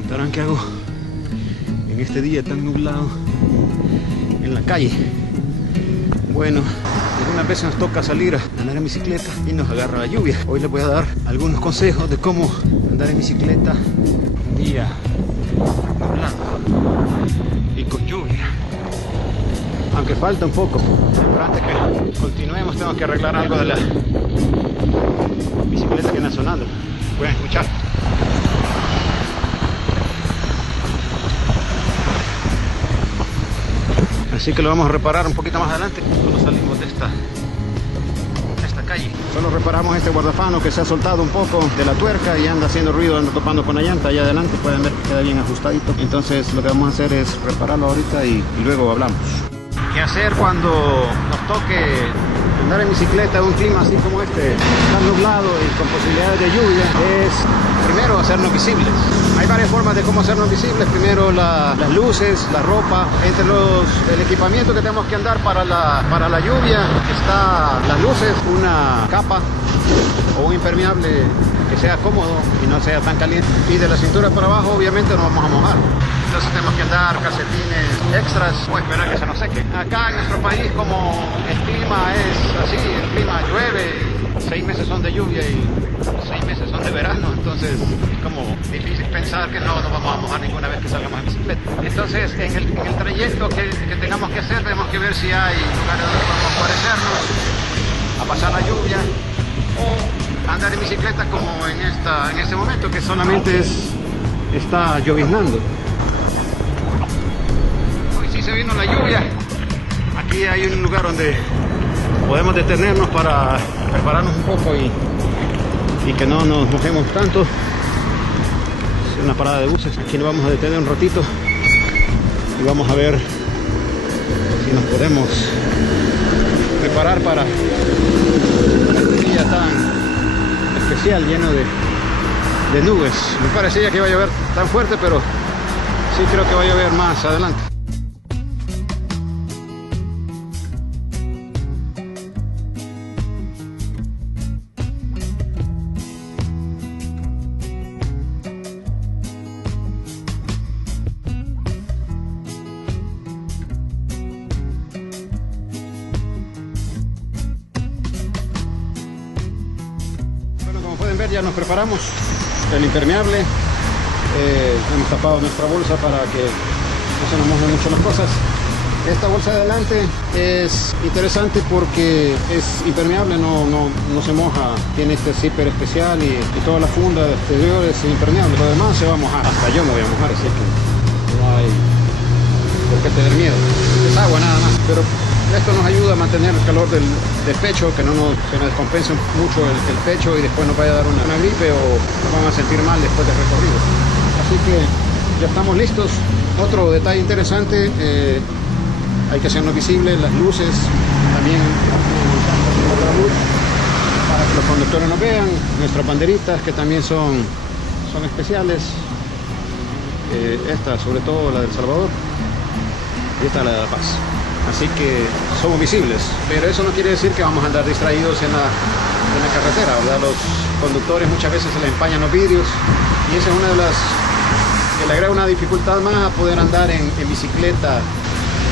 preguntarán qué hago en este día tan nublado en la calle. Bueno, algunas veces nos toca salir a andar en bicicleta y nos agarra la lluvia. Hoy les voy a dar algunos consejos de cómo andar en bicicleta un día nublado y con lluvia. Aunque falta un poco, pero antes que continuemos tengo que arreglar algo de la bicicleta que anda sonando. Pueden escuchar. Así que lo vamos a reparar un poquito más adelante cuando salimos de esta calle. Solo reparamos este guardafano que se ha soltado un poco de la tuerca y anda haciendo ruido, anda topando con la llanta. Allá adelante pueden ver que queda bien ajustadito. Entonces lo que vamos a hacer es repararlo ahorita y luego hablamos. ¿Qué hacer cuando nos toque andar en bicicleta en un clima así como este, tan nublado y con posibilidades de lluvia? Es primero hacernos visibles. Hay varias formas de cómo hacernos visibles. Primero las luces, la ropa. Entre el equipamiento que tenemos que andar para la lluvia está las luces, una capa o un impermeable que sea cómodo y no sea tan caliente. Y de la cintura para abajo obviamente nos vamos a mojar. Entonces tenemos que andar calcetines extras o esperar que se nos seque. Acá en nuestro país, como el clima es así, el clima llueve, 6 meses son de lluvia y 6 meses son de verano, entonces es como difícil pensar que no nos vamos a mojar ninguna vez que salgamos en bicicleta. Entonces en el trayecto que tengamos que hacer, tenemos que ver si hay lugares donde podemos guarecernos, a pasar la lluvia, o andar en bicicleta como en este momento que solamente está lloviznando. Se vino la lluvia. Aquí hay un lugar donde podemos detenernos para prepararnos un poco y que no nos mojemos tanto. Es una parada de buses. Aquí nos vamos a detener un ratito y vamos a ver si nos podemos preparar para este día tan especial, lleno de nubes. Me parecía que iba a llover tan fuerte, pero sí creo que va a llover más adelante. Ya nos preparamos el impermeable, hemos tapado nuestra bolsa para que no se nos mojen mucho las cosas. Esta bolsa de adelante es interesante porque es impermeable, no se moja, tiene este zipper especial y toda la funda exterior es impermeable. Lo demás se va a mojar, hasta yo me voy a mojar, así que no hay por qué tener miedo. Es agua nada más, pero esto nos ayuda a mantener el calor del pecho, que se nos descompense mucho el pecho y después nos vaya a dar una gripe o nos van a sentir mal después del recorrido. Así que ya estamos listos. Otro detalle interesante, hay que hacernos visibles las luces, también otra luz para que los conductores nos vean, nuestras banderitas que también son especiales, esta sobre todo la del Salvador y esta la de La Paz. Así que somos visibles, pero eso no quiere decir que vamos a andar distraídos en la carretera, ¿verdad? Los conductores muchas veces se les empañan los vidrios y esa es una de las que le agrega una dificultad más a poder andar en bicicleta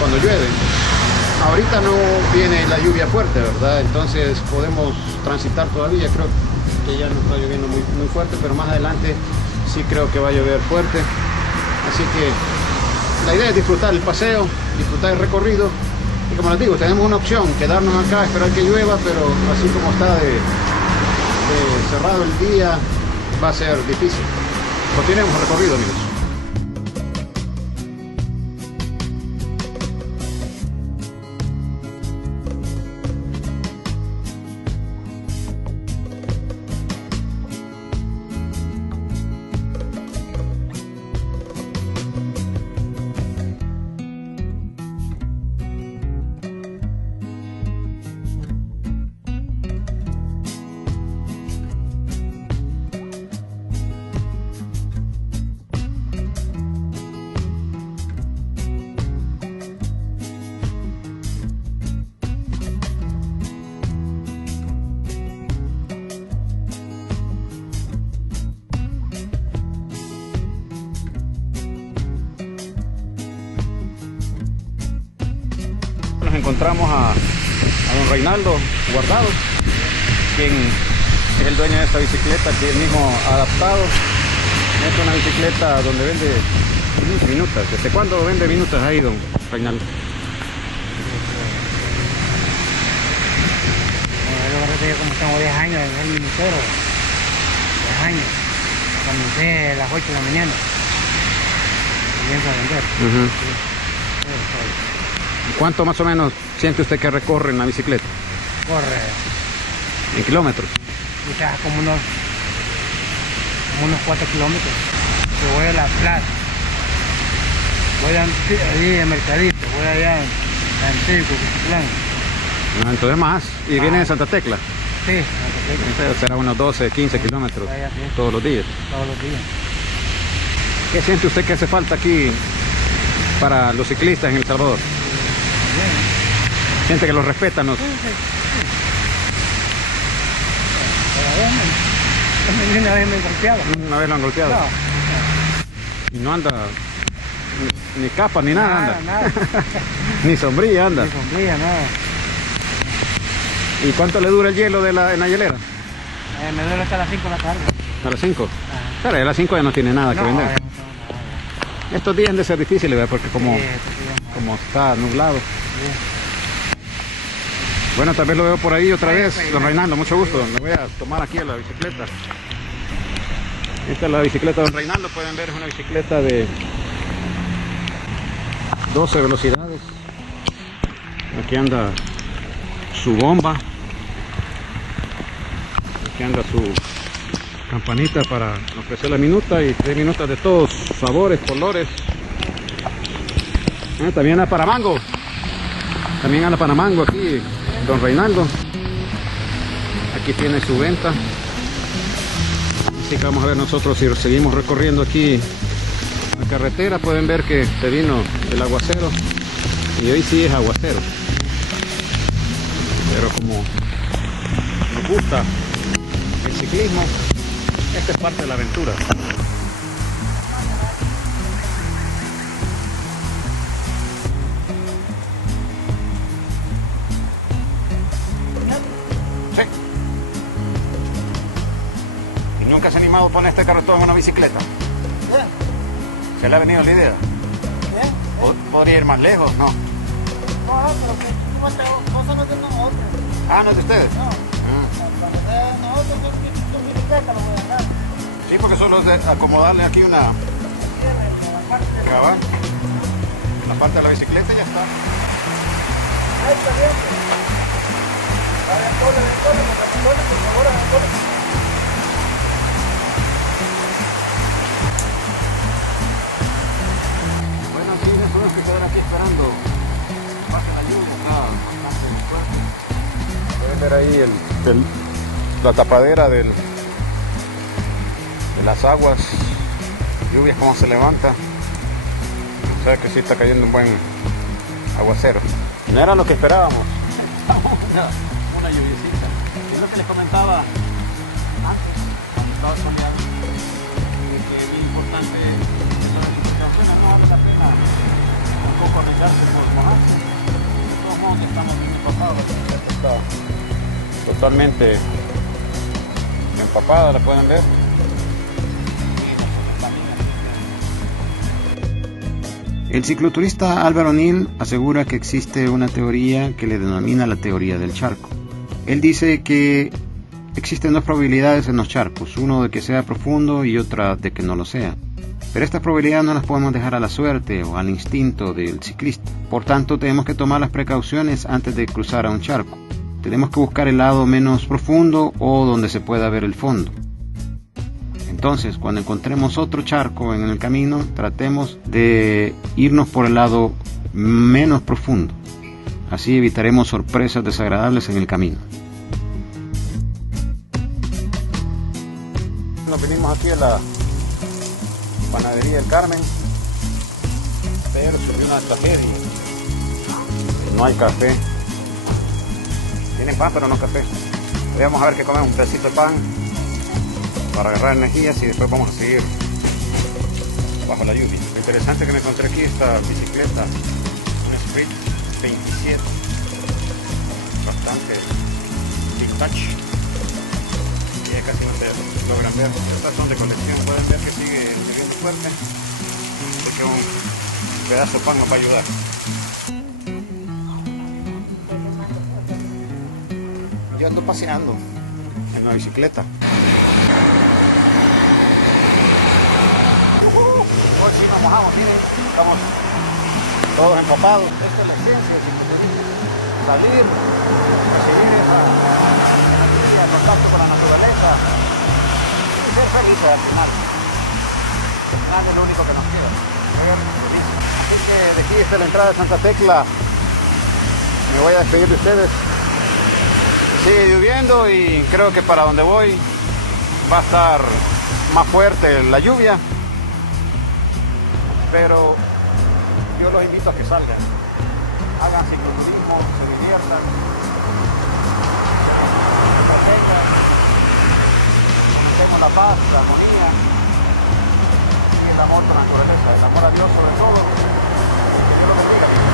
cuando llueve. Ahorita no viene la lluvia fuerte, ¿verdad? Entonces podemos transitar todavía, creo que ya no está lloviendo muy fuerte, pero más adelante sí creo que va a llover fuerte. Así que la idea es disfrutar el paseo, disfrutar el recorrido y como les digo, tenemos una opción, quedarnos acá, esperar que llueva, pero así como está de cerrado el día va a ser difícil. Continuemos el recorrido, amigos. encontramos a don Reinaldo Guardado, quien es el dueño de esta bicicleta que él mismo ha adaptado. Es una bicicleta donde vende minutas. ¿Desde cuándo vende minutas ahí, don Reinaldo? Yo como tengo 10 años en el minutero, 10 años, comencé a las 8 de la mañana, comienzo a vender. ¿Y cuánto más o menos siente usted que recorre en la bicicleta? Corre, ¿En kilómetros? quizás como unos 4 kilómetros. Yo voy a la plaza, voy ahí a Mercadito, voy allá en Antigua, Cuchitlán. Entonces más. ¿Y viene de Santa Tecla? Sí, Santa Tecla. Será unos 12, 15 kilómetros todos los días. Todos los días. ¿Qué siente usted que hace falta aquí para los ciclistas en El Salvador? Bien. ¿Siente que los respetan? ¿No? Sí. Una vez me golpearon. Una vez lo han golpeado. No. Y no anda ni capa ni nada, anda. Nada. Ni sombrilla anda. Ni sombrilla, nada. ¿Y cuánto le dura el hielo en la hielera? Me duele hasta las 5 de la tarde. A las 5. Claro, a las 5 ya no tiene nada que vender. No tengo nada. Estos días han de ser difíciles, ¿verdad? Porque como está nublado. Sí. Bueno, tal vez lo veo por ahí otra vez. Sí. Don Reinaldo, mucho gusto. Me voy a tomar aquí a la bicicleta. Esta es la bicicleta de don Reinaldo. Pueden ver, es una bicicleta de 12 velocidades. Aquí anda su bomba. Aquí anda su campanita para ofrecer la minuta, y 3 minutas de todos sabores, colores. También anda para mango. También anda para mango aquí don Reinaldo. Aquí tiene su venta. Así que vamos a ver nosotros si seguimos recorriendo aquí la carretera. Pueden ver que se vino el aguacero, y hoy sí es aguacero, pero como nos gusta el ciclismo, esta es parte de la aventura. Sí. ¿Y nunca se ha animado a poner este carretón en una bicicleta? ¿Se le ha venido la idea? ¿Podría ir más lejos? No. No, pero que no somos de nosotros. Ah, ¿no es de ustedes? No. Nosotros con bicicleta lo voy a dar. Sí, porque solo es de acomodarle aquí una cabal, la parte de la bicicleta y ya está. Ahí está bien. Por favor, Bueno, sí, tenemos que quedar aquí esperando. Pase la lluvia, bastante fuerte. Pueden ver ahí la tapadera de las aguas, lluvias como se levanta. O sea que sí está cayendo un buen aguacero. No era lo que esperábamos. Una lluviecita. Es lo que les comentaba antes, cuando estaba soñando, que es muy importante eso de no vale la pena un poco arriesgarse por mojarse. De todos modos estamos bien empapados, la bicicleta está totalmente empapada, la pueden ver. El cicloturista Álvaro O'Neill asegura que existe una teoría que le denomina la teoría del charco. Él dice que existen dos probabilidades en los charcos, uno de que sea profundo y otra de que no lo sea. Pero estas probabilidades no las podemos dejar a la suerte o al instinto del ciclista. Por tanto, tenemos que tomar las precauciones antes de cruzar a un charco. Tenemos que buscar el lado menos profundo o donde se pueda ver el fondo. Entonces, cuando encontremos otro charco en el camino, tratemos de irnos por el lado menos profundo. Así evitaremos sorpresas desagradables en el camino. Nos vinimos aquí a la panadería del Carmen, pero subió una tragedia. No hay café. Tienen pan, pero no café. Hoy vamos a ver qué comemos, un pedacito de pan para agarrar energías y después vamos a seguir bajo la lluvia. Lo interesante que me encontré aquí, esta bicicleta, un Sprint 27, bastante deep touch. Y ya casi no se logran ver. Estas son de colección, pueden ver que sigue viendo fuerte. Así que un pedazo de pan nos va a ayudar. Yo ando paseando en una bicicleta. Hoy sí nos mojamos, miren, estamos todos empapados. Esta es la esencia, salir, recibir esa energía, contacto con la naturaleza y ser felices al final. Nada es lo único que nos queda, ser felices. Así que de aquí está la entrada de Santa Tecla. Me voy a despedir de ustedes. Sigue lloviendo y creo que para donde voy va a estar más fuerte la lluvia. Pero yo los invito a que salgan, hagan cicloturismo, se diviertan, se entretengan, tenemos la paz, la armonía y el amor por la naturaleza, el amor a Dios sobre todo. Que Dios los bendiga.